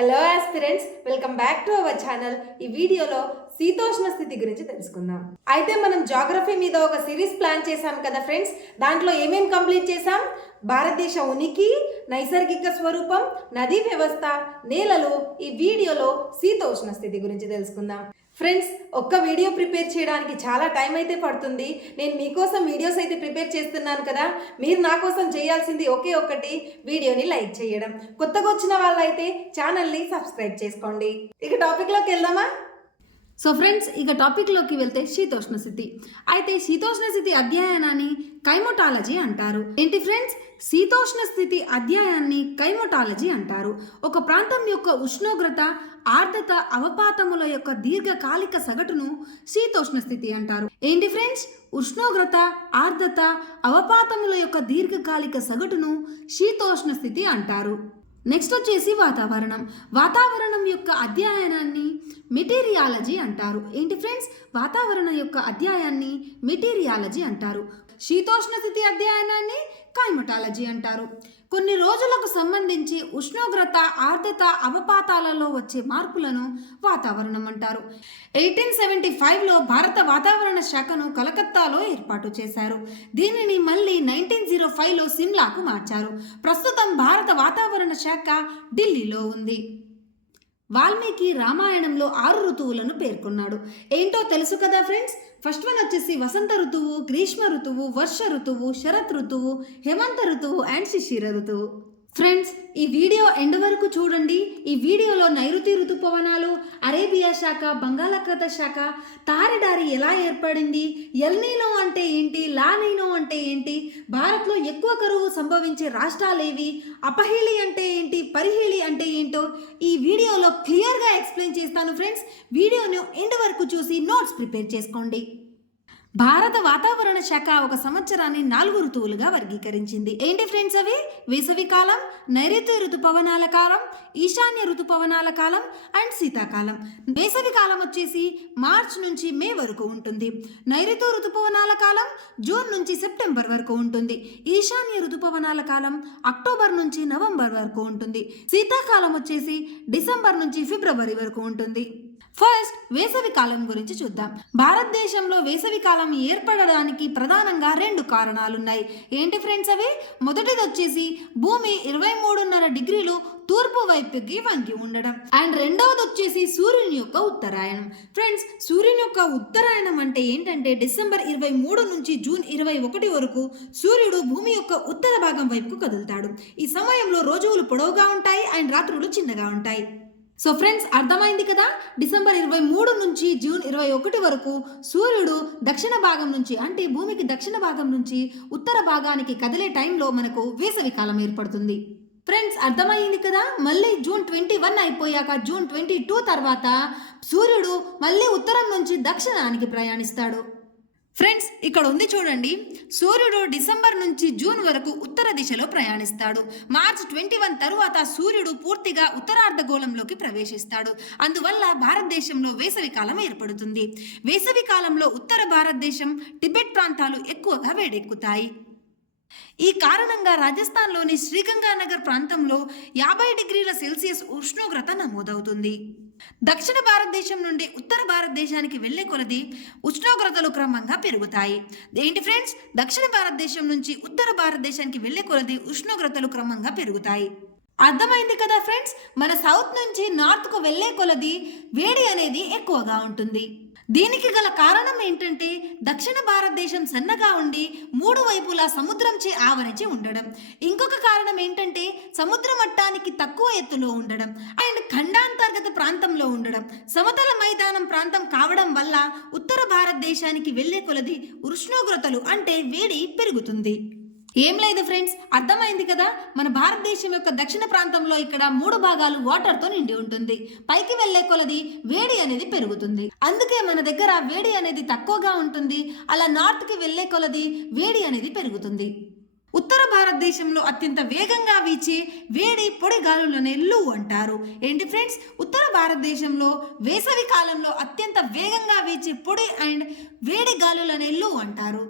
Hello aspirants, welcome back to our channel. ఈ వీడియోలో శీతోష్ణ స్థితి గురించి తెలుసుకుందాం. అయితే మనం జాగ్రఫీ మీద ఒక సిరీస్ ప్లాన్ చేశాం కదా ఫ్రెండ్స్. దాంట్లో ఏమేం కంప్లీట్ చేశాం? భారతదేశ ఉనికి, నైసర్గిక స్వరూపం, నదీ వ్యవస్థ, నేలలు. ఈ వీడియోలో శీతోష్ణ స్థితి గురించి తెలుసుకుందాం. ఫ్రెండ్స్, ఒక్క వీడియో ప్రిపేర్ చేయడానికి చాలా టైం అయితే పడుతుంది. నేను మీకోసం వీడియోస్ అయితే ప్రిపేర్ చేస్తున్నాను కదా. మీరు నా కోసం చేయాల్సింది ఒకే ఒక్కటి, వీడియోని లైక్ చేయడం. కొత్తగా వచ్చిన వాళ్ళైతే ఛానల్ని సబ్స్క్రైబ్ చేసుకోండి. ఇక టాపిక్లోకి వెళ్దామా? సో ఫ్రెండ్స్, ఇక టాపిక్లోకి వెళ్తే శీతోష్ణ స్థితి. అయితే శీతోష్ణ స్థితి అధ్యయనాన్ని కైమోటాలజీ అంటారు. ఏంటి ఫ్రెండ్స్? శీతోష్ణ స్థితి అధ్యయనాన్ని కైమోటాలజీ అంటారు. ఒక ప్రాంతం యొక్క ఉష్ణోగ్రత, ఆర్ద్రత, అవపాతముల యొక్క దీర్ఘకాలిక సగటును శీతోష్ణ స్థితి అంటారు. ఏంటి ఫ్రెండ్స్? ఉష్ణోగ్రత, ఆర్ద్రత, అవపాతముల యొక్క దీర్ఘకాలిక సగటును శీతోష్ణ స్థితి అంటారు. నెక్స్ట్ వచ్చేసి వాతావరణం. వాతావరణం యొక్క అధ్యయనాన్ని మెటీరియాలజీ అంటారు. ఏంటి ఫ్రెండ్స్? వాతావరణం యొక్క అధ్యయనాన్ని మెటీరియాలజీ అంటారు. శీతోష్ణ స్థితి అధ్యయనాన్ని క్లైమటాలజీ అంటారు. కొన్ని రోజులకు సంబంధించి ఉష్ణోగ్రత, ఆర్ద్రత, అవపాతాలలో వచ్చే మార్పులను వాతావరణం అంటారు. 1875లో భారత వాతావరణ శాఖను కలకత్తాలో ఏర్పాటు చేశారు. దీనిని మళ్ళీ 1905లో సిమ్లాకు మార్చారు. ప్రస్తుతం భారత వాతావరణ శాఖ ఢిల్లీలో ఉంది. వాల్మీకి రామాయణంలో 6 ఋతువులను పేర్కొన్నాడు. ఏంటో తెలుసు కదా ఫ్రెండ్స్? ఫస్ట్ వన్ వచ్చేసి వసంత ఋతువు, గ్రీష్మ ఋతువు, వర్ష ఋతువు, శరత్ ఋతువు, హేమంత ఋతువు అండ్ శిశిర ఋతువు. ఫ్రెండ్స్, ఈ వీడియో ఎండ్ వరకు చూడండి. ఈ వీడియోలో నైరుతి ఋతుపవనాలు, అరేబియా శాఖ, బంగాళాఖాత శాఖ, తారెడారి ఎలా ఏర్పడింది, ఎల్నీనో అంటే ఏంటి, లానీనో అంటే ఏంటి, భారత్లో ఎక్కువ కరువు సంభవించే రాష్ట్రాలేవి, అపహేళి అంటే ఏంటి, పరిహేళి అంటే ఏంటో ఈ వీడియోలో క్లియర్గా ఎక్స్ప్లెయిన్ చేస్తాను ఫ్రెండ్స్. వీడియోను ఎండ్ వరకు చూసి నోట్స్ ప్రిపేర్ చేసుకోండి. భారత వాతావరణ శాఖ ఒక సంవత్సరాన్ని 4 ఋతువులుగా వర్గీకరించింది. ఏంటి ఫ్రెండ్స్ అవి? వేసవి కాలం, నైరుతి ఋతుపవనాల కాలం, ఈశాన్య ఋతుపవనాల కాలం అండ్ శీతాకాలం. వేసవి కాలం వచ్చేసి మార్చ్ నుంచి మే వరకు ఉంటుంది. నైరుతి ఋతుపవనాల కాలం జూన్ నుంచి సెప్టెంబర్ వరకు ఉంటుంది. ఈశాన్య ఋతుపవనాల కాలం అక్టోబర్ నుంచి నవంబర్ వరకు ఉంటుంది. శీతాకాలం వచ్చేసి డిసెంబర్ నుంచి ఫిబ్రవరి వరకు ఉంటుంది. ఫస్ట్ వేసవి కాలం గురించి చూద్దాం. భారతదేశంలో వేసవి కాలం ఏర్పడడానికి ప్రధానంగా 2 కారణాలున్నాయి. ఏంటి ఫ్రెండ్స్ అవి? మొదటిది వచ్చేసి భూమి 23.5 డిగ్రీలు తూర్పు వైపుకి వంగి ఉండడం అండ్ రెండవది వచ్చేసి సూర్యుని యొక్క ఉత్తరాయణం. ఫ్రెండ్స్, సూర్యుని యొక్క ఉత్తరాయణం అంటే ఏంటంటే డిసెంబర్ 23 నుంచి జూన్ 21 వరకు సూర్యుడు భూమి యొక్క ఉత్తర భాగం వైపుకు కదులుతాడు. ఈ సమయంలో రోజులు పొడవుగా ఉంటాయి అండ్ రాత్రులు చిన్నగా ఉంటాయి. సో ఫ్రెండ్స్, అర్థమైంది కదా? డిసెంబర్ 23 నుంచి జూన్ 21 వరకు సూర్యుడు దక్షిణ భాగం నుంచి అంటే భూమికి దక్షిణ భాగం నుంచి ఉత్తర భాగానికి కదిలే టైంలో మనకు వేసవి కాలం ఏర్పడుతుంది. ఫ్రెండ్స్, అర్థమైంది కదా? మళ్ళీ జూన్ 21 అయిపోయాక జూన్ 22 తర్వాత సూర్యుడు మళ్ళీ ఉత్తరం నుంచి దక్షిణానికి ప్రయాణిస్తాడు. ఫ్రెండ్స్, ఇక్కడ ఉంది చూడండి. సూర్యుడు డిసెంబర్ నుంచి జూన్ వరకు ఉత్తర దిశలో ప్రయాణిస్తాడు. మార్చ్ 21 తరువాత సూర్యుడు పూర్తిగా ఉత్తరార్ధగోళంలోకి ప్రవేశిస్తాడు. అందువల్ల భారతదేశంలో వేసవి కాలం ఏర్పడుతుంది. వేసవి కాలంలో ఉత్తర భారతదేశం, టిబెట్ ప్రాంతాలు ఎక్కువగా వేడెక్కుతాయి. ఈ కారణంగా రాజస్థాన్లోని శ్రీగంగానగర్ ప్రాంతంలో 50 డిగ్రీల సెల్సియస్ ఉష్ణోగ్రత నమోదవుతుంది. దక్షిణ భారతదేశం నుండి ఉత్తర భారతదేశానికి వెళ్లే కొలది ఉష్ణోగ్రతలు క్రమంగా పెరుగుతాయి. ఏంటి ఫ్రెండ్స్? దక్షిణ భారతదేశం నుంచి ఉత్తర భారతదేశానికి వెళ్లే కొలది ఉష్ణోగ్రతలు క్రమంగా పెరుగుతాయి. అర్థమైంది కదా ఫ్రెండ్స్? మన సౌత్ నుంచి నార్త్కు వెళ్లే కొలది వేడి అనేది ఎక్కువగా ఉంటుంది. దీనికి గల కారణం ఏంటంటే దక్షిణ భారతదేశం సన్నగా ఉండి 3 వైపులా సముద్రంచే ఆవరించి ఉండడం. ఇంకొక కారణం ఏంటంటే సముద్ర మట్టానికి తక్కువ ఎత్తులో ఉండడం అండ్ ఖండాంతర్గత ప్రాంతంలో ఉండడం. సమతల మైదానం ప్రాంతం కావడం వల్ల ఉత్తర భారతదేశానికి వెళ్లే కొలది ఉష్ణోగ్రతలు అంటే వేడి పెరుగుతుంది. ఏం లేదు ఫ్రెండ్స్, అర్థమైంది కదా? మన భారతదేశం యొక్క దక్షిణ ప్రాంతంలో ఇక్కడ 3 భాగాలు వాటర్తో నిండి ఉంటుంది. పైకి వెళ్లే కొలది వేడి అనేది పెరుగుతుంది. అందుకే మన దగ్గర వేడి అనేది తక్కువగా ఉంటుంది. అలా నార్త్కి వెళ్లే కొలది వేడి అనేది పెరుగుతుంది. ఉత్తర భారతదేశంలో అత్యంత వేగంగా వీచే వేడి పొడి గాలులనే లూ అంటారు. ఏంటి ఫ్రెండ్స్? ఉత్తర భారతదేశంలో వేసవి కాలంలో అత్యంత వేగంగా వీచే పొడి అండ్ వేడి గాలులనే లూ అంటారు.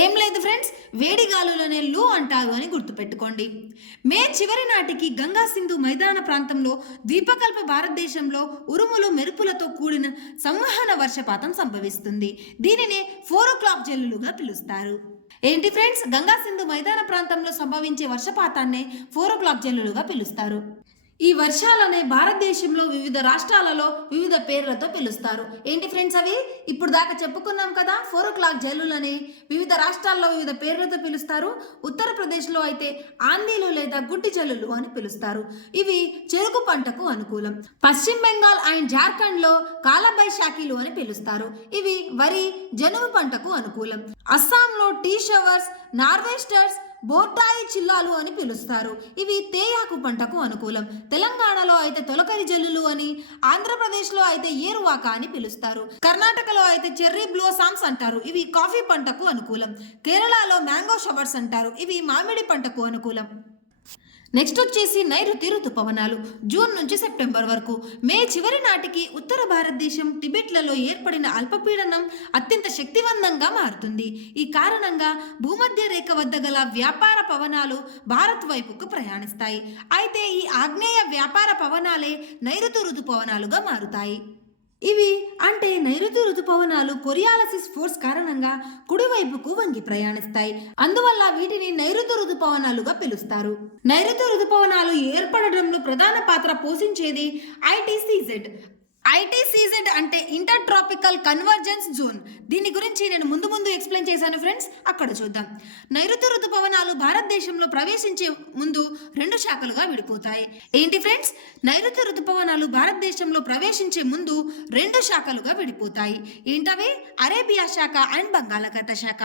ఏం లేదు ఫ్రెండ్స్, వేడి గాలులనే లూ అంటారు అని గుర్తుపెట్టుకోండి. మే చివరి నాటికి గంగా సింధు మైదాన ప్రాంతంలో ద్వీపకల్ప భారతదేశంలో ఉరుములు మెరుపులతో కూడిన సంవహన వర్షపాతం సంభవిస్తుంది. దీనినే 4 o'clock జల్లులుగా పిలుస్తారు. ఏంటి ఫ్రెండ్స్, గంగా సింధు మైదాన ప్రాంతంలో సంభవించే వర్షపాతాన్నే 4 o'clock జల్లులుగా పిలుస్తారు. ఈ వర్షాలనే భారతదేశంలో వివిధ రాష్ట్రాలలో వివిధ పేర్లతో పిలుస్తారు. ఏంటి ఫ్రెండ్స్ అవి? ఇప్పుడు దాకా చెప్పుకున్నాం కదా, 4 o'clock జల్లులని వివిధ రాష్ట్రాల్లో వివిధ పేర్లతో పిలుస్తారు. ఉత్తరప్రదేశ్లో అయితే ఆందీలు లేదా గుడ్డి జల్లులు అని పిలుస్తారు. ఇవి చెరుకు పంటకు అనుకూలం. పశ్చిమ బెంగాల్ అండ్ జార్ఖండ్లో కాలబైశాఖీలు అని పిలుస్తారు. ఇవి వరి, జనుము పంటకు అనుకూలం. అస్సాంలో టీ షవర్స్, నార్వెస్టర్స్, బోర్టాయి చిల్లాలు అని పిలుస్తారు. ఇవి తేయాకు పంటకు అనుకూలం. తెలంగాణలో అయితే తొలకరి జల్లులు అని, ఆంధ్రప్రదేశ్లో అయితే ఏరువాక అని పిలుస్తారు. కర్ణాటకలో అయితే చెర్రీ బ్లోసామ్స్ అంటారు. ఇవి కాఫీ పంటకు అనుకూలం. కేరళలో మ్యాంగో షవర్స్ అంటారు. ఇవి మామిడి పంటకు అనుకూలం. నెక్స్ట్ వచ్చేసి నైరుతి ఋతుపవనాలు. జూన్ నుంచి సెప్టెంబర్ వరకు. మే చివరి నాటికి ఉత్తర భారతదేశం, టిబెట్లలో ఏర్పడిన అల్పపీడనం అత్యంత శక్తివంతంగా మారుతుంది. ఈ కారణంగా భూమధ్య రేఖ వద్ద గల వ్యాపార పవనాలు భారత్ వైపుకు ప్రయాణిస్తాయి. అయితే ఈ ఆగ్నేయ వ్యాపార పవనాలే నైరుతి ఋతుపవనాలుగా మారుతాయి. ఇవి అంటే నైరుతి ఋతుపవనాలు కొరియాలసిస్ ఫోర్స్ కారణంగా కుడివైపుకు వంగి ప్రయాణిస్తాయి. అందువల్ల వీటిని నైరుతి ఋతుపవనాలుగా పిలుస్తారు. నైరుతి ఋతుపవనాలు ఏర్పడడంలో ప్రధాన పాత్ర పోషించేది ఐటీసీజెడ్. ఐటీసీజెడ్ అంటే ఇంటర్ ట్రాపికల్ కన్వర్జెన్స్ జోన్. దీని గురించి నేను ముందు ఎక్స్ప్లెయిన్ చేశాను ఫ్రెండ్స్, అక్కడ చూద్దాం. నైరుతి ఋతుపవనాలు భారతదేశంలో ప్రవేశించే ముందు 2 శాఖలుగా విడిపోతాయి. ఏంటి ఫ్రెండ్స్? నైరుతి ఋతుపవనాలు భారతదేశంలో ప్రవేశించే ముందు 2 శాఖలుగా విడిపోతాయి. ఏంటవి? అరేబియా శాఖ అండ్ బంగాళాఖాత శాఖ.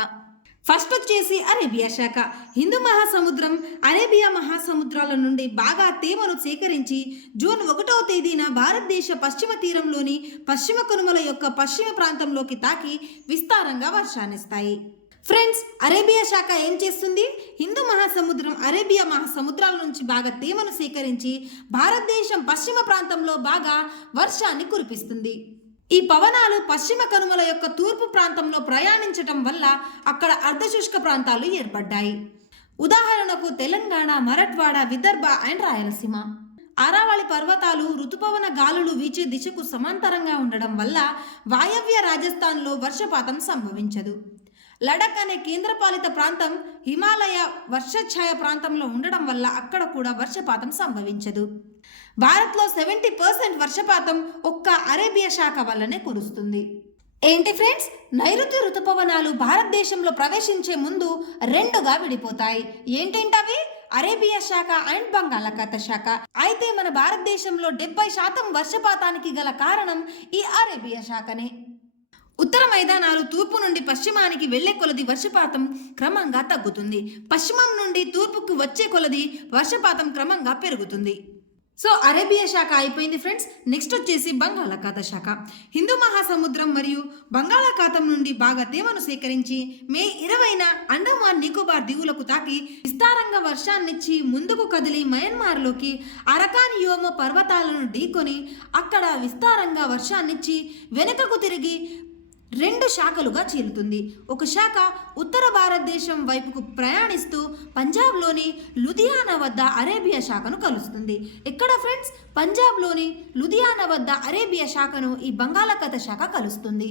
ఫస్ట్ వచ్చేసి అరేబియా శాఖ. హిందూ మహాసముద్రం, అరేబియా మహాసముద్రాల నుండి బాగా తేమను సేకరించి జూన్ 1వ తేదీన భారతదేశ పశ్చిమ తీరంలోని పశ్చిమ కనుమల యొక్క పశ్చిమ ప్రాంతంలోకి తాకి విస్తారంగా వర్షాన్నిస్తాయి. ఫ్రెండ్స్, అరేబియా శాఖ ఏం చేస్తుంది? హిందూ మహాసముద్రం, అరేబియా మహాసముద్రాల నుంచి బాగా తేమను సేకరించి భారతదేశం పశ్చిమ ప్రాంతంలో బాగా వర్షాన్ని కురిపిస్తుంది. ఈ పవనాలు పశ్చిమ కనుమల యొక్క తూర్పు ప్రాంతంలో ప్రయాణించటం వల్ల అక్కడ అర్ధశుష్క ప్రాంతాలు ఏర్పడ్డాయి. ఉదాహరణకు తెలంగాణ, మరఠ్వాడ, విదర్భ అండ్ రాయలసీమ. అరావళి పర్వతాలు ఋతుపవన గాలులు వీచే దిశకు సమాంతరంగా ఉండడం వల్ల వాయవ్య రాజస్థాన్లో వర్షపాతం సంభవించదు. లడక్ అనే కేంద్రపాలిత ప్రాంతం హిమాలయ వర్షఛాయ ప్రాంతంలో ఉండడం వల్ల అక్కడ కూడా వర్షపాతం సంభవించదు. భారత్లో 70% వర్షపాతం ఒక్క అరేబియా శాఖ వల్లనే కురుస్తుంది. ఏంటి ఫ్రెండ్స్? నైరుతి ఋతుపవనాలు భారతదేశంలో ప్రవేశించే ముందు 2గా విడిపోతాయి. ఏంటేంటవి? అరేబియా శాఖ అండ్ బంగాళాఖాత శాఖ. అయితే మన భారతదేశంలో 70% వర్షపాతానికి గల కారణం ఈ అరేబియా శాఖనే. ఉత్తర మైదానాలు తూర్పు నుండి పశ్చిమానికి వెళ్లే కొలది వర్షపాతం క్రమంగా తగ్గుతుంది. పశ్చిమం నుండి తూర్పుకు వచ్చే కొలది వర్షపాతం క్రమంగా పెరుగుతుంది. సో అరేబియా శాఖ అయిపోయింది ఫ్రెండ్స్. నెక్స్ట్ వచ్చేసి బంగాళాఖాత శాఖ. హిందూ మహాసముద్రం మరియు బంగాళాఖాతం నుండి బాగా తేమను సేకరించి మే 20న అండమాన్ నికోబార్ దీవులకు తాకి విస్తారంగా వర్షాన్నిచ్చి ముందుకు కదిలి మయన్మార్లోకి అరకాన్ యోమో పర్వతాలను ఢీకొని అక్కడ విస్తారంగా వర్షాన్నిచ్చి వెనుకకు తిరిగి 2 శాఖలుగా చీలుతుంది. ఒక శాఖ ఉత్తర భారతదేశం వైపుకు ప్రయాణిస్తూ పంజాబ్లోని లుధియానా వద్ద అరేబియా శాఖను కలుస్తుంది. ఎక్కడ ఫ్రెండ్స్? పంజాబ్లోని లుధియానా వద్ద అరేబియా శాఖను ఈ బంగాళాఖాత శాఖ కలుస్తుంది.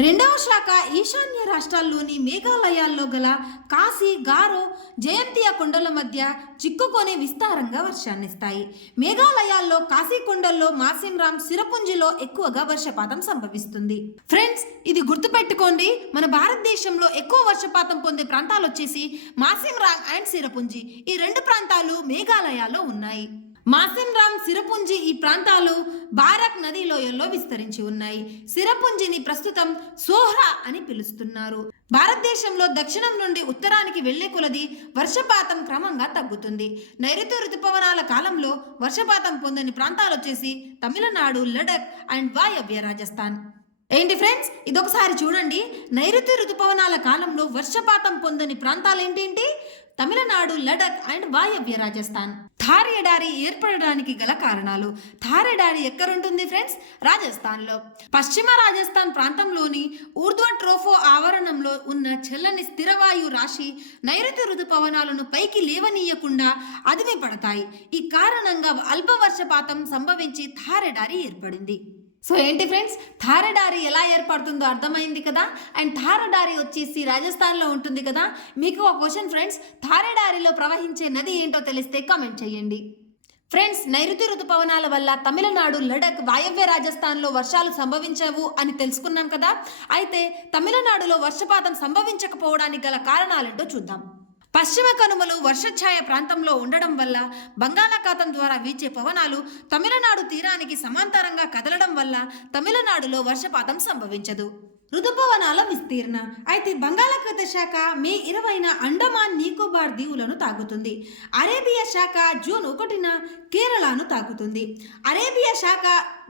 2వ శాఖ ఈశాన్య రాష్ట్రాల్లోని మేఘాలయాల్లో గల కాశీ, గారో, జయంతియా కొండల మధ్య చిక్కుకొని విస్తారంగా వర్షాన్నిస్తాయి. మేఘాలయాల్లో కాశీ కొండల్లో మాసిమ్రామ్, సిరపుంజిలో ఎక్కువగా వర్షపాతం సంభవిస్తుంది. ఫ్రెండ్స్, ఇది గుర్తుపెట్టుకోండి, మన భారతదేశంలో ఎక్కువ వర్షపాతం పొందే ప్రాంతాలు వచ్చేసి మాసిమ్రామ్ అండ్ సిరపుంజి. ఈ 2 ప్రాంతాలు మేఘాలయాలో ఉన్నాయి. మాసిమ్రామ్, సిరపుంజి ఈ ప్రాంతాలు బారక్ నదీ లోయల్లో విస్తరించి ఉన్నాయి. సిరపుంజిని ప్రస్తుతం సోహ్రా అని పిలుస్తున్నారు. భారతదేశంలో దక్షిణం నుండి ఉత్తరానికి వెళ్లే కొలది వర్షపాతం క్రమంగా తగ్గుతుంది. నైరుతి ఋతుపవనాల కాలంలో వర్షపాతం పొందని ప్రాంతాలు వచ్చేసి తమిళనాడు, లడక్ అండ్ వాయవ్య రాజస్థాన్. ఏంటి ఫ్రెండ్స్, ఇదొకసారి చూడండి. నైరుతి ఋతుపవనాల కాలంలో వర్షపాతం పొందని ప్రాంతాలు ఏంటేంటి? తమిళనాడు, లడఖ్ అండ్ వాయవ్య రాజస్థాన్. థార్ ఎడారి ఏర్పడడానికి గల కారణాలు. థార్ ఎడారి ఎక్కడుంటుంది ఫ్రెండ్స్? రాజస్థాన్లో. పశ్చిమ రాజస్థాన్ ప్రాంతంలోని ఊర్ధ్వ ట్రోఫో ఆవరణంలో ఉన్న చల్లని స్థిరవాయు రాశి నైరుతి ఋతుపవనాలను పైకి లేవనీయకుండా అదిమి పడతాయి. ఈ కారణంగా అల్ప వర్షపాతం సంభవించి థార్ ఎడారి ఏర్పడింది. సో ఏంటి ఫ్రెండ్స్, థార్ ఎడారి ఎలా ఏర్పడుతుందో అర్థమైంది కదా. అండ్ థార్ ఎడారి వచ్చేసి రాజస్థాన్లో ఉంటుంది కదా. మీకు ఒక క్వశ్చన్ ఫ్రెండ్స్, థార్ ఎడారిలో ప్రవహించే నది ఏంటో తెలిస్తే కామెంట్ చేయండి. ఫ్రెండ్స్, నైరుతి ఋతుపవనాల వల్ల తమిళనాడు, లడఖ్, వాయవ్య రాజస్థాన్లో వర్షాలు సంభవించవు అని తెలుసుకున్నాం కదా. అయితే తమిళనాడులో వర్షపాతం సంభవించకపోవడానికి గల కారణాలేంటో చూద్దాం. పశ్చిమ కనుమలు వర్షఛాయ ప్రాంతంలో ఉండడం వల్ల బంగాళాఖాతం ద్వారా వీచే పవనాలు తమిళనాడు తీరానికి సమాంతరంగా కదలడం వల్ల తమిళనాడులో వర్షపాతం సంభవించదు. ఋతుపవనాల విస్తీర్ణ. అయితే బంగాళాఖాత శాఖ మే 20న అండమాన్ నికోబార్ దీవులను తాకుతుంది. అరేబియా శాఖ జూన్ 1న కేరళను తాకుతుంది. అరేబియా శాఖ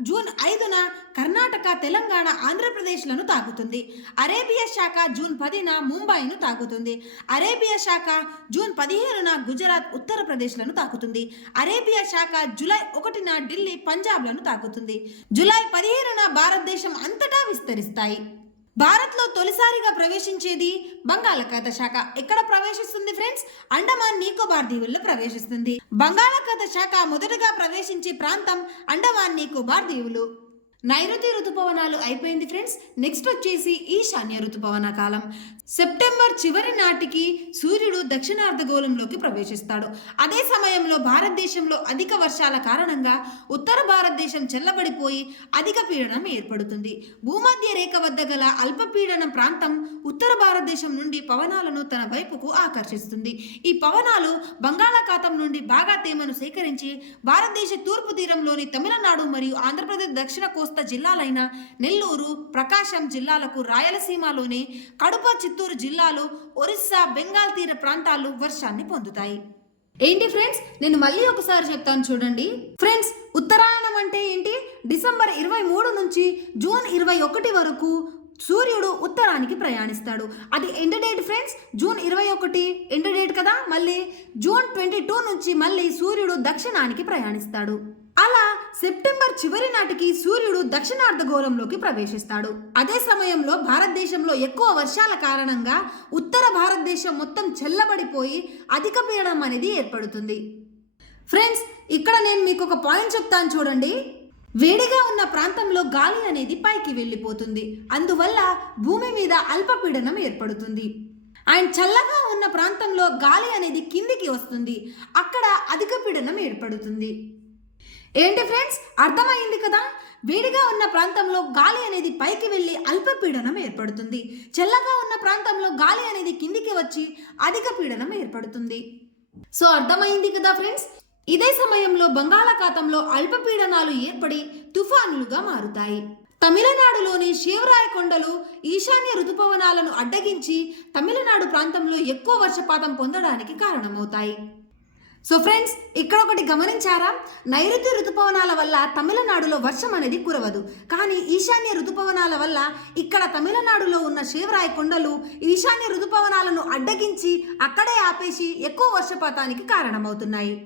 జూన్ 5న కర్ణాటక, తెలంగాణ, ఆంధ్రప్రదేశ్లను తాకుతుంది. అరేబియా శాఖ జూన్ 10న ముంబైను తాకుతుంది. అరేబియా శాఖ జూన్ 15న గుజరాత్, ఉత్తరప్రదేశ్లను తాకుతుంది. అరేబియా శాఖ జూలై 1న ఢిల్లీ, పంజాబ్లను తాకుతుంది. జూలై 15న భారతదేశం అంతటా విస్తరిస్తాయి. భారత్లో తొలిసారిగా ప్రవేశించేది బంగాళాఖాత శాఖ. ఎక్కడ ప్రవేశిస్తుంది ఫ్రెండ్స్? అండమాన్ నికోబార్ దీవుల్లో ప్రవేశిస్తుంది. బంగాళాఖాత శాఖ మొదటగా ప్రవేశించే ప్రాంతం అండమాన్ నికోబార్ దీవులు. నైరుతి ఋతుపవనాలు అయిపోయింది ఫ్రెండ్స్. నెక్స్ట్ వచ్చేసి ఈశాన్య ఋతుపవన కాలం. సెప్టెంబర్ చివరి నాటికి సూర్యుడు దక్షిణార్ధగోళంలోకి ప్రవేశిస్తాడు. అదే సమయంలో భారతదేశంలో అధిక వర్షాల కారణంగా ఉత్తర భారతదేశం చల్లబడిపోయి అధిక పీడనం ఏర్పడుతుంది. భూమధ్య రేఖ వద్ద గల అల్పపీడనం ప్రాంతం ఉత్తర భారతదేశం నుండి పవనాలను తన వైపుకు ఆకర్షిస్తుంది. ఈ పవనాలు బంగాళాఖాతం నుండి బాగా తేమను సేకరించి భారతదేశ తూర్పు తీరంలోని తమిళనాడు మరియు ఆంధ్రప్రదేశ్ దక్షిణ కోస్తా జిల్లాలైన నెల్లూరు, ప్రకాశం జిల్లాలకు, రాయలసీమలోని కడప, చిత్తూరు జిల్లాలు, ఒరిస్సా, బెంగాల్ తీర ప్రాంతాలు వర్షాన్ని పొందుతాయి. ఏంటి ఫ్రెండ్స్, నేను మళ్ళీ ఒకసారి చెప్తాను చూడండి. ఫ్రెండ్స్, ఉత్తరాయణం అంటే ఏంటి? డిసెంబర్ 23 నుంచి జూన్ 21 వరకు సూర్యుడు ఉత్తరానికి ప్రయాణిస్తాడు. అది end date friends, June 21 end date కదా. మళ్ళీ జూన్ 22 నుంచి మళ్ళీ సూర్యుడు దక్షిణానికి ప్రయాణిస్తాడు. అలా సెప్టెంబర్ చివరి నాటికి సూర్యుడు దక్షిణార్ధగోళంలోకి ప్రవేశిస్తాడు. అదే సమయంలో భారతదేశంలో ఎక్కువ వర్షాల కారణంగా ఉత్తర భారతదేశం మొత్తం చల్లబడిపోయి అధిక పీడనం అనేది ఏర్పడుతుంది. ఫ్రెండ్స్, ఇక్కడ నేను మీకు ఒక పాయింట్ చెప్తాను చూడండి. వేడిగా ఉన్న ప్రాంతంలో గాలి అనేది పైకి వెళ్ళిపోతుంది. అందువల్ల భూమి మీద అల్పపీడనం ఏర్పడుతుంది. అండ్ చల్లగా ఉన్న ప్రాంతంలో గాలి అనేది కిందికి వస్తుంది. అక్కడ అధిక పీడనం ఏర్పడుతుంది. ఏంటి ఫ్రెండ్స్, అర్థమైంది కదా. వేడిగా ఉన్న ప్రాంతంలో గాలి అనేది పైకి వెళ్ళి అల్పపీడనం ఏర్పడుతుంది. చల్లగా ఉన్న ప్రాంతంలో గాలి అనేది కిందికి వచ్చి అధిక పీడనం ఏర్పడుతుంది. సో అర్థమైంది కదా ఫ్రెండ్స్. ఇదే సమయంలో బంగాళాఖాతంలో అల్పపీడనాలు ఏర్పడి తుఫానులుగా మారుతాయి. తమిళనాడులోని శివరాయ కొండలు ఈశాన్య ఋతుపవనాలను అడ్డగించి తమిళనాడు ప్రాంతంలో ఎక్కువ వర్షపాతం పొందడానికి కారణమవుతాయి. సో ఫ్రెండ్స్, ఇక్కడ ఒకటి గమనించారా? నైరుతి ఋతుపవనాల వల్ల తమిళనాడులో వర్షం అనేది కురవదు. కానీ ఈశాన్య ఋతుపవనాల వల్ల ఇక్కడ తమిళనాడులో ఉన్న శివరాయ కొండలు ఈశాన్య ఋతుపవనాలను అడ్డగించి అక్కడే ఆపేసి ఎక్కువ వర్షపాతానికి కారణమవుతున్నాయి.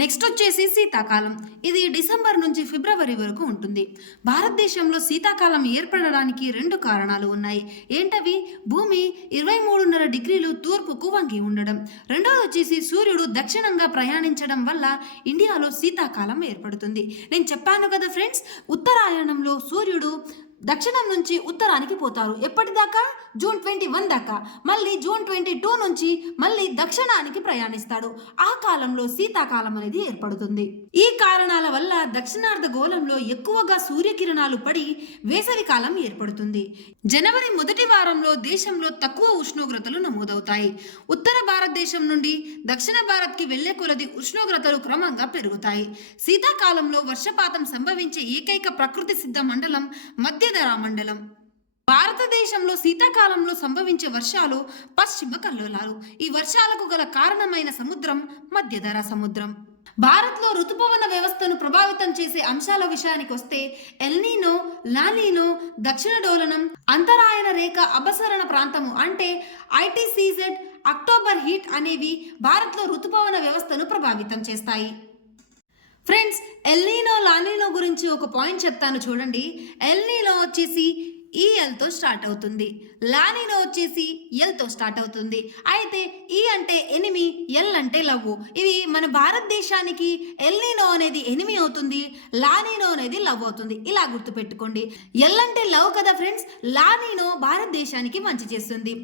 నెక్స్ట్ వచ్చేసి శీతాకాలం. ఇది డిసెంబర్ నుంచి ఫిబ్రవరి వరకు ఉంటుంది. భారతదేశంలో శీతాకాలం ఏర్పడడానికి 2 కారణాలు ఉన్నాయి. ఏంటవి? భూమి 23.5 డిగ్రీలు తూర్పుకు వంగి ఉండడం. రెండవది వచ్చేసి సూర్యుడు దక్షిణంగా ప్రయాణించడం వల్ల ఇండియాలో శీతాకాలం ఏర్పడుతుంది. నేను చెప్పాను కదా ఫ్రెండ్స్, ఉత్తరాయణంలో సూర్యుడు దక్షిణం నుంచి ఉత్తరానికి పోతారు. ఎప్పటిదాకా? జూన్ 21 దాకా. మళ్ళీ జూన్ 22 నుంచి మళ్ళీ దక్షిణానికి ప్రయాణిస్తాడు. ఆ కాలంలో శీతాకాలం అనేది ఏర్పడుతుంది. ఈ కారణాల వల్ల దక్షిణార్ధగోళంలో ఎక్కువగా సూర్యకిరణాలు పడి వేసవి కాలం ఏర్పడుతుంది. జనవరి మొదటి వారంలో దేశంలో తక్కువ ఉష్ణోగ్రతలు నమోదవుతాయి. ఉత్తర భారతదేశం నుండి దక్షిణ భారత్కి వెళ్లే కొలది ఉష్ణోగ్రతలు క్రమంగా పెరుగుతాయి. శీతాకాలంలో వర్షపాతం సంభవించే ఏకైక ప్రకృతి సిద్ధ మండలం మధ్యధరా మండలం. భారతదేశంలో శీతాకాలంలో సంభవించే వర్షాలు పశ్చిమ కల్లోలాలు. ఈ వర్షాలకు గల కారణమైన సముద్రం మధ్యధరా సముద్రం. భారత్లో ఋతుపవన వ్యవస్థను ప్రభావితం చేసే అంశాల విషయానికి వస్తే ఎల్నీనో, లానీనో, దక్షిణ డోలనం, అంతరాయన రేఖ అపసరణ ప్రాంతము అంటే ITCZ అక్టోబర్ హీట్ అనేవి భారత్లో ఋతుపవన వ్యవస్థను ప్రభావితం చేస్తాయి. ఫ్రెండ్స్, ఎల్నీనో లానీనో గురించి ఒక పాయింట్ చెప్తాను చూడండి. ఎల్నీనో వచ్చేసి ఈఎల్తో స్టార్ట్ అవుతుంది, లానీనో వచ్చేసి ఎల్తో స్టార్ట్ అవుతుంది. అయితే ఈ అంటే ఎనిమి, ఎల్ అంటే లవ్. ఇవి మన భారతదేశానికి ఎల్నీనో అనేది ఎనిమి అవుతుంది, లానీనో అనేది లవ్ అవుతుంది. ఇలా గుర్తుపెట్టుకోండి. ఎల్ అంటే లవ్ కదా ఫ్రెండ్స్, లానీనో భారతదేశానికి మంచి చేస్తుంది.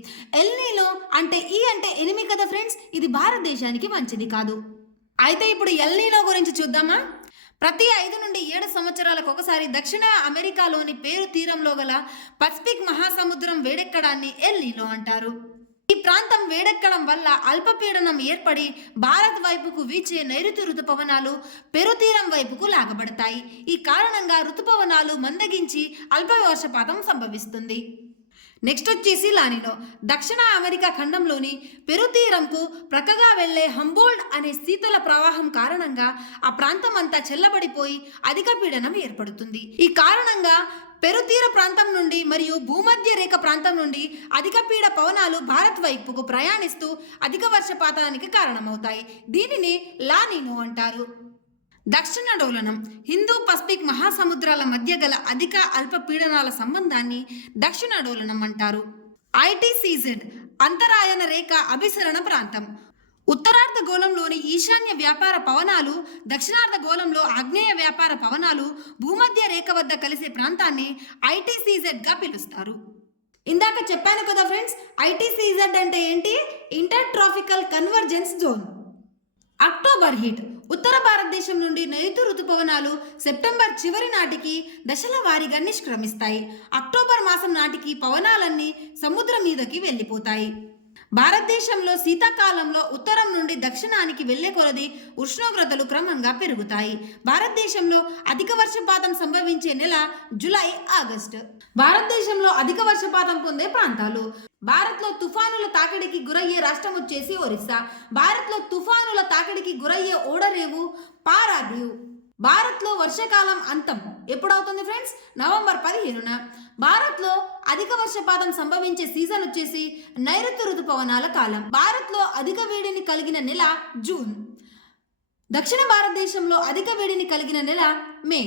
ఎల్నీనో అంటే ఈ అంటే ఎనిమి కదా ఫ్రెండ్స్, ఇది భారతదేశానికి మంచిది కాదు. అయితే ఇప్పుడు ఎల్నీనో గురించి చూద్దామా. ప్రతి 5 నుండి 7 సంవత్సరాలకు ఒకసారి దక్షిణ అమెరికాలోని పేరు తీరంలో గల పసిఫిక్ మహాసముద్రం వేడెక్కడాన్ని ఎల్నీనో అంటారు. ఈ ప్రాంతం వేడెక్కడం వల్ల అల్పపీడనం ఏర్పడి భారత్ వైపుకు వీచే నైరుతి ఋతుపవనాలు పెరుతీరం వైపుకు లాగబడతాయి. ఈ కారణంగా ఋతుపవనాలు మందగించి అల్ప వర్షపాతం సంభవిస్తుంది. నెక్స్ట్ వచ్చేసి లానినో. దక్షిణ అమెరికా ఖండంలోని పెరుతీరంకు ప్రక్కగా వెళ్లే హంబోల్డ్ అనే శీతల ప్రవాహం కారణంగా ఆ ప్రాంతం అంతా చల్లబడిపోయి అధిక పీడనం ఏర్పడుతుంది. ఈ కారణంగా పెరుతీర ప్రాంతం నుండి మరియు భూమధ్య రేఖ ప్రాంతం నుండి అధిక పీడ పవనాలు భారత్ వైపుకు ప్రయాణిస్తూ అధిక వర్షపాతానికి కారణమవుతాయి. దీనిని లానినో అంటారు. దక్షిణ డోలనం. హిందూ పసిఫిక్ మహాసముద్రాల మధ్య గల అధిక అల్ప పీడనాల సంబంధాన్ని దక్షిణ డోలనం అంటారు. ఐటీసీజెడ్ అంతరాయన రేఖ అభిసరణ ప్రాంతం. ఉత్తరార్ధగోళంలోని ఈశాన్య వ్యాపార పవనాలు, దక్షిణార్ధగోళంలో ఆగ్నేయ వ్యాపార పవనాలు భూమధ్య రేఖ వద్ద కలిసే ప్రాంతాన్ని ఐటీసీజెడ్గా పిలుస్తారు. ఇందాక చెప్పాను కదా ఫ్రెండ్స్, ఐటీసీజెడ్ అంటే ఏంటి? Inter tropical convergence zone. October heat. ఉత్తర భారతదేశం నుండి నైరుతి ఋతుపవనాలు సెప్టెంబర్ చివరి నాటికి దశల వారీగా నిష్క్రమిస్తాయి. అక్టోబర్ మాసం నాటికి పవనాలన్నీ సముద్రం మీదకి వెళ్ళిపోతాయి. భారతదేశంలో శీతాకాలంలో ఉత్తరం నుండి దక్షిణానికి వెళ్లే కొలది ఉష్ణోగ్రతలు క్రమంగా పెరుగుతాయి. భారతదేశంలో అధిక వర్షపాతం సంభవించే నెల జూలై, ఆగస్టు. భారతదేశంలో అధిక వర్షపాతం పొందే ప్రాంతాలు. భారత్లో తుఫానుల తాకిడికి గురయ్యే రాష్ట్రం వచ్చేసి ఒరిస్సా. భారత్లో తుఫానుల తాకిడికి గురయ్యే ఓడరేవు పారాదీవ్. భారత్లో వర్షాకాలం అంతం ఎప్పుడవుతుంది ఫ్రెండ్స్? నవంబర్ 15న. భారత్లో అధిక వర్షపాతం సంభవించే సీజన్ వచ్చేసి నైరుతి ఋతుపవనాల కాలం. భారత్లో అధిక వేడిని కలిగిన నెల జూన్. దక్షిణ భారతదేశంలో అధిక వేడిని కలిగిన నెల మే.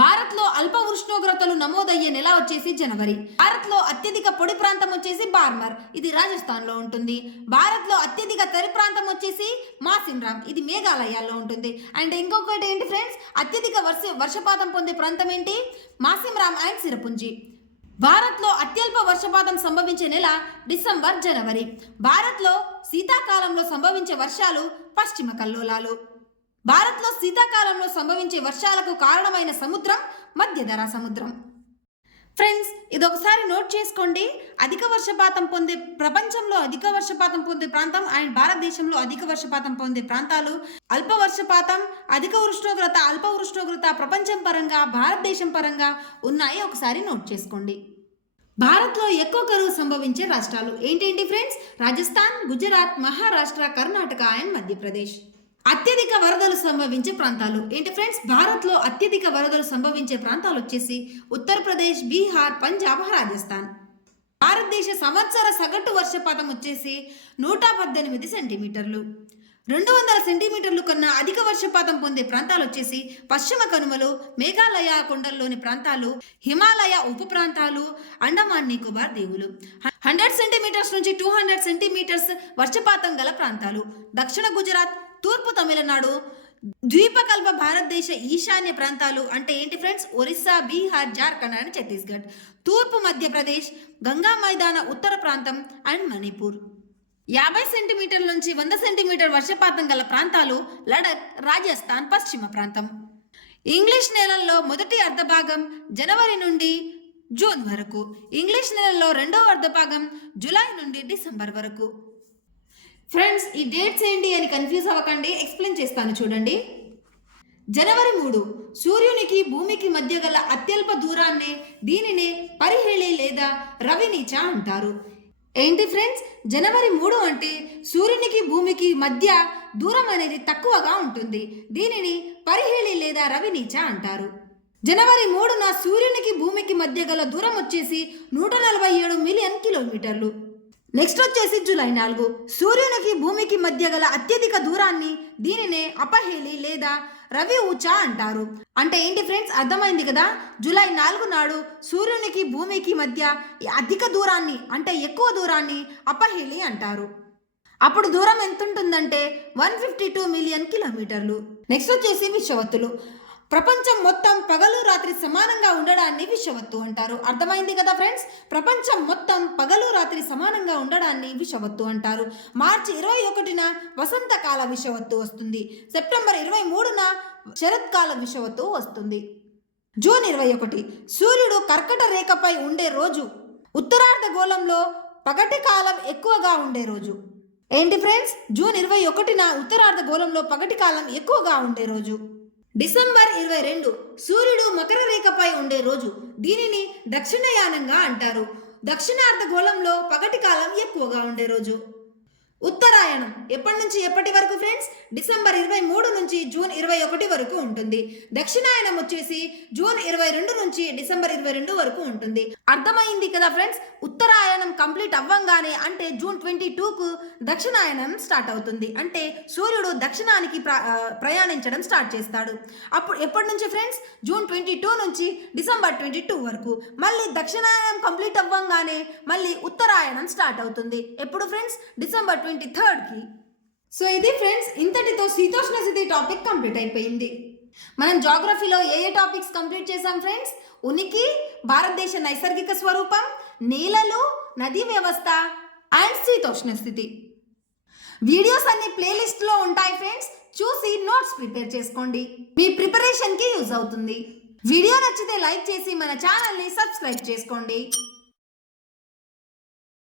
భారత్లో అల్ప ఉష్ణోగ్రతలు నమోదయ్యే నెల వచ్చేసి జనవరి. భారత్లో అత్యధిక పొడి ప్రాంతం వచ్చేసి బార్మర్, ఇది రాజస్థాన్లో ఉంటుంది. భారత్లో అత్యధిక తరి ప్రాంతం వచ్చేసి మాసిన్రామ్, ఇది మేఘాలయాల్లో ఉంటుంది. అండ్ ఇంకొకటి ఏంటి ఫ్రెండ్స్, అత్యధిక వర్షపాతం పొందే ప్రాంతం ఏంటి? మాసిన్రామ్ అండ్ సిరపుంజి. భారత్లో అత్యల్ప వర్షపాతం సంభవించే నెల డిసెంబర్, జనవరి. భారత్లో శీతాకాలంలో సంభవించే వర్షాలు పశ్చిమ కల్లోలాలు. భారత్లో శీతాకాలంలో సంభవించే వర్షాలకు కారణమైన సముద్రం మధ్యధరా సముద్రం. ఫ్రెండ్స్, ఇది ఒకసారి నోట్ చేసుకోండి. అధిక వర్షపాతం పొందే ప్రపంచంలో అధిక వర్షపాతం పొందే ప్రాంతం అండ్ భారతదేశంలో అధిక వర్షపాతం పొందే ప్రాంతాలు. అల్ప వర్షపాతం, అధిక ఉష్ణోగ్రత, అల్ప ఉష్ణోగ్రత ప్రపంచం పరంగా భారతదేశం పరంగా ఉన్నాయి. ఒకసారి నోట్ చేసుకోండి. భారత్లో ఎక్కువ కరువు సంభవించే రాష్ట్రాలు ఏంటేంటి ఫ్రెండ్స్? రాజస్థాన్, గుజరాత్, మహారాష్ట్ర, కర్ణాటక అండ్ మధ్యప్రదేశ్. అత్యధిక వరదలు సంభవించే ప్రాంతాలు ఏంటి ఫ్రెండ్స్? భారత్లో అత్యధిక వరదలు సంభవించే ప్రాంతాలు వచ్చేసి ఉత్తరప్రదేశ్, బీహార్, పంజాబ్, రాజస్థాన్. భారతదేశ సంవత్సర సగటు వర్షపాతం వచ్చేసి 118 సెంటీమీటర్లు. 200 సెంటీమీటర్లు కన్నా అధిక వర్షపాతం పొందే ప్రాంతాలు వచ్చేసి పశ్చిమ కనుమలు, మేఘాలయ కొండల్లోని ప్రాంతాలు, హిమాలయ ఉప ప్రాంతాలు, అండమాన్ నికోబార్ దీవులు. 100 సెంటీమీటర్స్ నుంచి 200 సెంటీమీటర్స్ వర్షపాతం గల ప్రాంతాలు దక్షిణ గుజరాత్, తూర్పు తమిళనాడు, ద్వీపకల్ప భారతదేశ ఈశాన్య ప్రాంతాలు అంటే ఏంటి ఫ్రెండ్స్? ఒరిస్సా, బీహార్, జార్ఖండ్ అండ్ ఛత్తీస్గఢ్. తూర్పు మధ్యప్రదేశ్, గంగా మైదాన ఉత్తర ప్రాంతం అండ్ మణిపూర్. 50 సెంటీమీటర్ల నుంచి 100 సెంటీమీటర్ వర్షపాతం గల ప్రాంతాలు లడఖ్, రాజస్థాన్ పశ్చిమ ప్రాంతం. ఇంగ్లీష్ నెలల్లో మొదటి అర్ధభాగం జనవరి నుండి జూన్ వరకు. ఇంగ్లీష్ నెలల్లో రెండవ అర్ధభాగం జూలై నుండి డిసెంబర్ వరకు. ఫ్రెండ్స్, ఈ డేట్స్ ఏంటి అని కన్ఫ్యూజ్ అవ్వకండి, ఎక్స్ప్లెయిన్ చేస్తాను చూడండి. జనవరి 3 సూర్యునికి భూమికి మధ్య గల అత్యల్ప దూరాన్నే దీనినే పరిహేళి లేదా రవినీచ అంటారు. ఏంటి ఫ్రెండ్స్? జనవరి 3 అంటే సూర్యునికి భూమికి మధ్య దూరం అనేది తక్కువగా ఉంటుంది. దీనిని పరిహేళి లేదా రవినీచ అంటారు. జనవరి 3న సూర్యునికి భూమికి మధ్య గల దూరం వచ్చేసి 147 మిలియన్ కిలోమీటర్లు. నెక్స్ట్ వచ్చేసి జూలై 4 సూర్యునికి భూమికి మధ్య గల అత్యధిక దూరాన్ని దీనినే అపహేలి లేదా రవి ఊచా అంటారు. అంటే ఏంటి ఫ్రెండ్స్, అర్థమైంది కదా. జూలై 4 నాడు సూర్యునికి భూమికి మధ్య అధిక దూరాన్ని అంటే ఎక్కువ దూరాన్ని అపహేలి అంటారు. అప్పుడు దూరం ఎంత ఉంటుందంటే 152 మిలియన్ కిలోమీటర్లు. నెక్స్ట్ వచ్చేసి విషువత్తులు. ప్రపంచం మొత్తం పగలు రాత్రి సమానంగా ఉండడాన్ని విషువత్తు అంటారు. అర్థమైంది కదా ఫ్రెండ్స్, ప్రపంచం మొత్తం పగలు రాత్రి సమానంగా ఉండడాన్ని విషువత్తు అంటారు. మార్చి 21న వసంతకాల విషువత్తు వస్తుంది. సెప్టెంబర్ 23న శరత్కాల విషువత్తు వస్తుంది. జూన్ 21 సూర్యుడు కర్కట రేఖపై ఉండే రోజు. ఉత్తరార్ధగోళంలో పగటి కాలం ఎక్కువగా ఉండే రోజు. ఏంటి ఫ్రెండ్స్, జూన్ 21న ఉత్తరార్ధగోళంలో పగటి కాలం ఎక్కువగా ఉండే రోజు. డిసెంబర్ 22 సూర్యుడు మకర రేఖపై ఉండే రోజు. దీనిని దక్షిణయానంగా అంటారు. దక్షిణార్ధగోళంలో పగటి కాలం ఎక్కువగా ఉండే రోజు. ఉత్తరాయణం ఎప్పటి నుంచి ఎప్పటి వరకు ఫ్రెండ్స్, డిసెంబర్ 23 నుంచి జూన్ 21 వరకు ఉంటుంది. దక్షిణాయనం వచ్చేసి జూన్ 22 నుంచి డిసెంబర్ 22 వరకు ఉంటుంది. అర్థమైంది కదా ఫ్రెండ్స్, ఉత్తరాయణం కంప్లీట్ అవ్వంగానే అంటే జూన్ 22కు దక్షిణాయనం స్టార్ట్ అవుతుంది. అంటే సూర్యుడు దక్షిణానికి ప్రయాణించడం స్టార్ట్ చేస్తాడు. అప్పుడు ఎప్పటి నుంచి ఫ్రెండ్స్, జూన్ 22 నుంచి డిసెంబర్ 22 వరకు. మళ్ళీ దక్షిణాయనం కంప్లీట్ అవ్వంగానే మళ్ళీ ఉత్తరాయణం స్టార్ట్ అవుతుంది. ఎప్పుడు ఫ్రెండ్స్, డిసెంబర్ 23కి. సో ఇది ఫ్రెండ్స్, ఇంతటితో శీతోష్ణ స్థితి టాపిక్ కంప్లీట్ అయిపోయింది. మనం జాగ్రఫీలో ఏ టాపిక్స్ కంప్లీట్ చేసాం ఫ్రెండ్స్? ఉనికి, భారతదేశ నైసర్గిక స్వరూపం, నేలలు, నదీ వ్యవస్థ అండ్ శీతోష్ణ స్థితి. వీడియోస్ అన్ని ప్లేలిస్ట్లో ఉంటాయి ఫ్రెండ్స్, చూసి నోట్స్ ప్రిపేర్ చేసుకోండి. మీ ప్రిపరేషన్కి యూజ్ అవుతుంది. వీడియో నచ్చితే లైక్ చేసి మన ఛానల్ని సబ్స్క్రైబ్ చేసుకోండి.